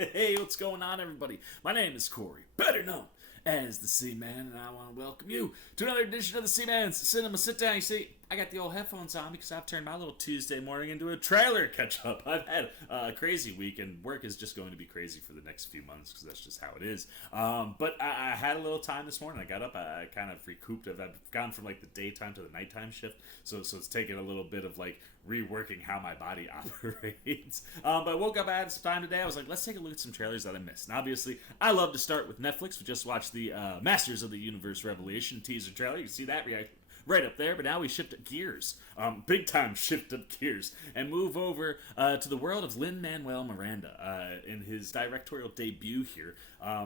Hey, what's going on, everybody? My name is Corey, better known as the C-Man, and I want to welcome you to another edition of the C-Man's Cinema Sit Down. You see, I got the old headphones on because I've turned my little Tuesday morning into a trailer catch-up. I've had a crazy week, and work is just going to be crazy for the next few months because that's just how it is. But I had a little time this morning. I got up, I kind of recouped. I've gone from like the daytime to the nighttime shift, so it's taken a little bit of like reworking how my body operates. But I woke up, I had some time today. I was like, let's take a look at some trailers that I missed. And obviously, I love to start with Netflix. We just watched the Masters of the Universe Revelation teaser trailer. You can see that reaction right up there, but now we shift gears, big time shift up gears, and move over to the world of Lin Manuel Miranda in his directorial debut here,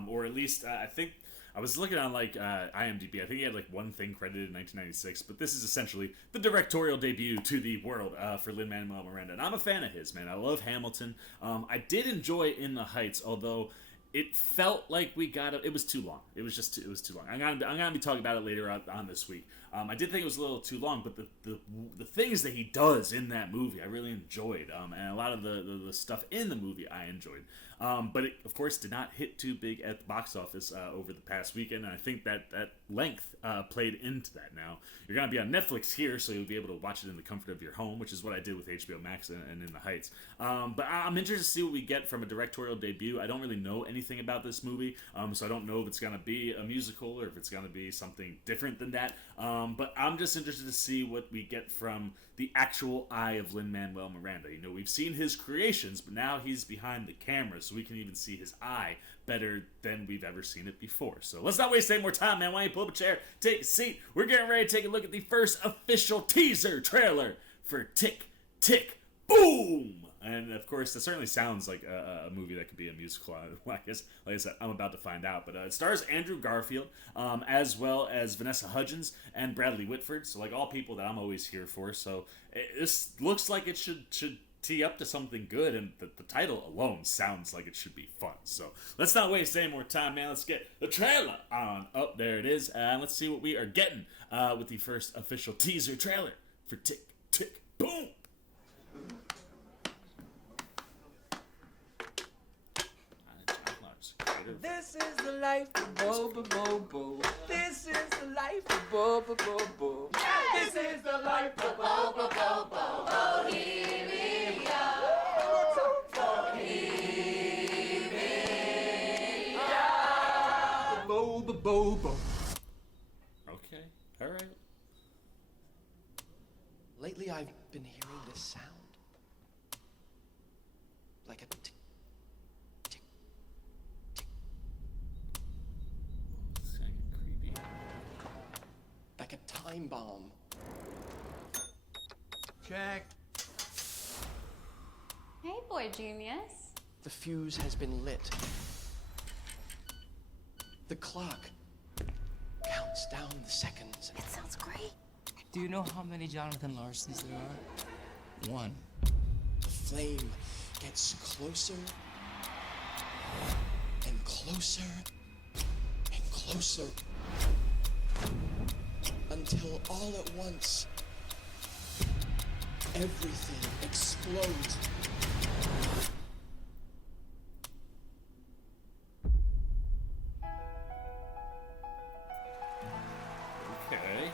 or at least I think I was looking on like IMDb. I think he had like one thing credited in 1996, but this is essentially the directorial debut to the world for Lin Manuel Miranda, and I'm a fan of his, man. I love Hamilton. I did enjoy In the Heights, although it felt like it was too long. It was too long. I'm gonna be talking about it later on this week. I did think it was a little too long, but the things that he does in that movie I really enjoyed, and a lot of the stuff in the movie I enjoyed. But it, of course, did not hit too big at the box office over the past weekend, and I think that length played into that. Now, you're going to be on Netflix here, so you'll be able to watch it in the comfort of your home, which is what I did with HBO Max and In the Heights. But I'm interested to see what we get from a directorial debut. I don't really know anything about this movie, so I don't know if it's going to be a musical or if it's going to be something different than that. But I'm just interested to see what we get from the actual eye of Lin Manuel Miranda. You know, we've seen his creations, but now he's behind the camera, so we can even see his eye better than we've ever seen it before. So let's not waste any more time, man. Why don't you pull up a chair, take a seat? We're getting ready to take a look at the first official teaser trailer for Tick, Tick, Boom! And of course, that certainly sounds like a movie that could be a musical. I guess, like I said, I'm about to find out. But it stars Andrew Garfield, as well as Vanessa Hudgens and Bradley Whitford. So, like, all people that I'm always here for. So, this looks like it should tee up to something good, and the title alone sounds like it should be fun. So, let's not waste any more time, man. Let's get the trailer on. Oh, there it is. And let's see what we are getting with the first official teaser trailer for Tick, Tick, Boom! This is the life of Boba Bobo. This is the life of Boba Bobo. This is the life of Boba Bobo. Bohemia. Bohemia. Boba Bobo. Okay, alright. Lately I've been hearing this sound. Like a tick. Like a time bomb. Check. Hey, boy genius. The fuse has been lit. The clock counts down the seconds. It sounds great. Do you know how many Jonathan Larsons there are? One. The flame gets closer and closer and closer. Until all at once, everything explodes. Okay.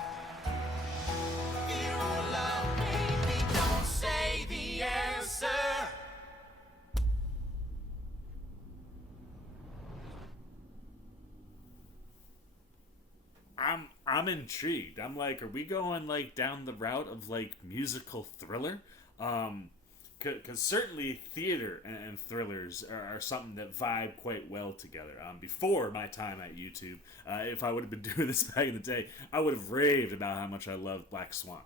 Don't say the answer. I'm intrigued. I'm like, are we going like down the route of like musical thriller? Because certainly theater and thrillers are something that vibe quite well together. Before my time at YouTube, if I would have been doing this back in the day, I would have raved about how much I loved Black Swan.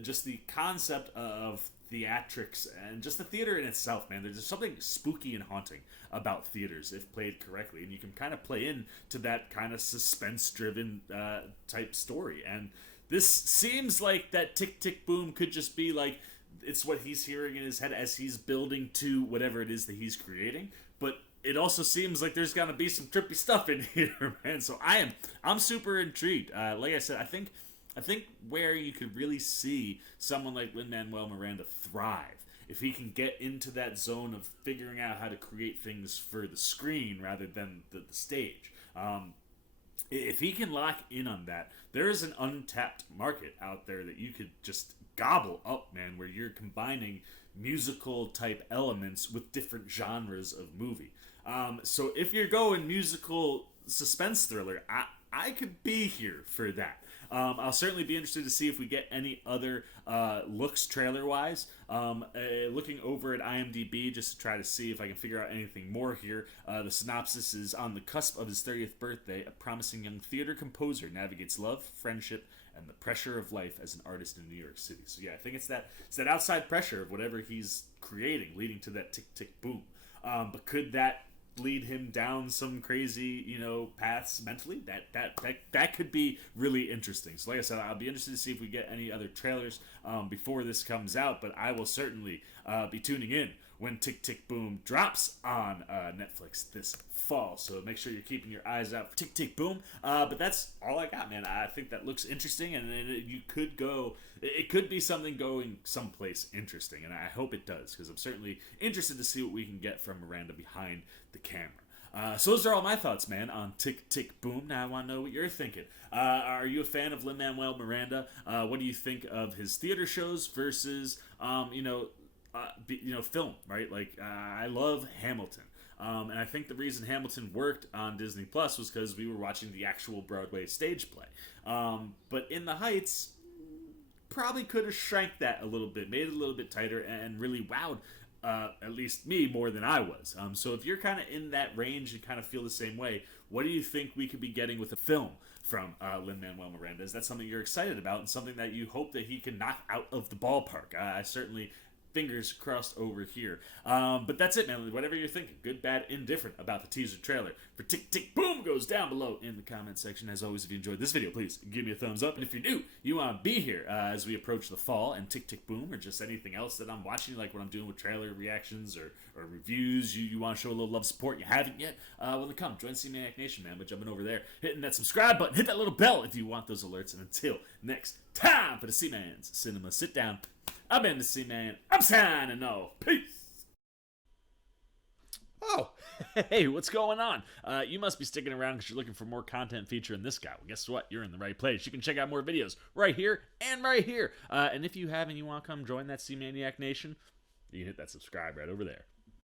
Just the concept of theatrics and just the theater in itself, man. There's something spooky and haunting about theaters if played correctly, and you can kind of play into that kind of suspense-driven type story. And this seems like that Tick Tick Boom could just be like, it's what he's hearing in his head as he's building to whatever it is that he's creating. But it also seems like there's gonna be some trippy stuff in here, man. So I'm super intrigued. Like I said, I think where you could really see someone like Lin Manuel Miranda thrive if he can get into that zone of figuring out how to create things for the screen rather than the stage. If he can lock in on that, there is an untapped market out there that you could just gobble up, man, where you're combining musical type elements with different genres of movie. So if you're going musical suspense thriller, I could be here for that. I'll certainly be interested to see if we get any other looks trailer-wise. Looking over at IMDb just to try to see if I can figure out anything more here. The synopsis is: on the cusp of his 30th birthday, a promising young theater composer navigates love, friendship, and the pressure of life as an artist in New York City. So yeah, I think it's that outside pressure of whatever he's creating leading to that tick, tick, boom. But could that lead him down some crazy, paths mentally? That could be really interesting. So like I said, I'll be interested to see if we get any other trailers before this comes out, but I will certainly be tuning in when Tick Tick Boom drops on Netflix this fall. So make sure you're keeping your eyes out for Tick Tick Boom. But that's all I got, man. I think that looks interesting, and it could be something going someplace interesting, and I hope it does, because I'm certainly interested to see what we can get from Miranda behind the camera. So those are all my thoughts, man, on Tick Tick Boom. Now I want to know what you're thinking. Are you a fan of Lin Manuel Miranda? What do you think of his theater shows versus, film, right? Like, I love Hamilton. And I think the reason Hamilton worked on Disney Plus was because we were watching the actual Broadway stage play. But In the Heights probably could have shrank that a little bit, made it a little bit tighter, and really wowed at least me more than I was. So if you're kind of in that range and kind of feel the same way, what do you think we could be getting with a film from Lin Manuel Miranda? Is that something you're excited about and something that you hope that he can knock out of the ballpark? I certainly fingers crossed over here. But that's it, man. Whatever you're thinking, good, bad, indifferent about the teaser trailer for Tick Tick Boom goes down below in the comment section. As always, if you enjoyed this video, please give me a thumbs up. And if you're new, you want to be here as we approach the fall and Tick Tick Boom, or just anything else that I'm watching, like what I'm doing with trailer reactions or reviews, you want to show a little love support, you haven't yet, well then come, join C-Maniac Nation, man, by jumping over there, hitting that subscribe button, hit that little bell if you want those alerts. And until next time, for the C-Man's Cinema Sit Down, I've been the C-Man. I'm signing off. Peace. Oh, hey, what's going on? You must be sticking around because you're looking for more content featuring this guy. Well, guess what? You're in the right place. You can check out more videos right here and right here. And if you have and you want to come join that C-Maniac Nation, you can hit that subscribe right over there.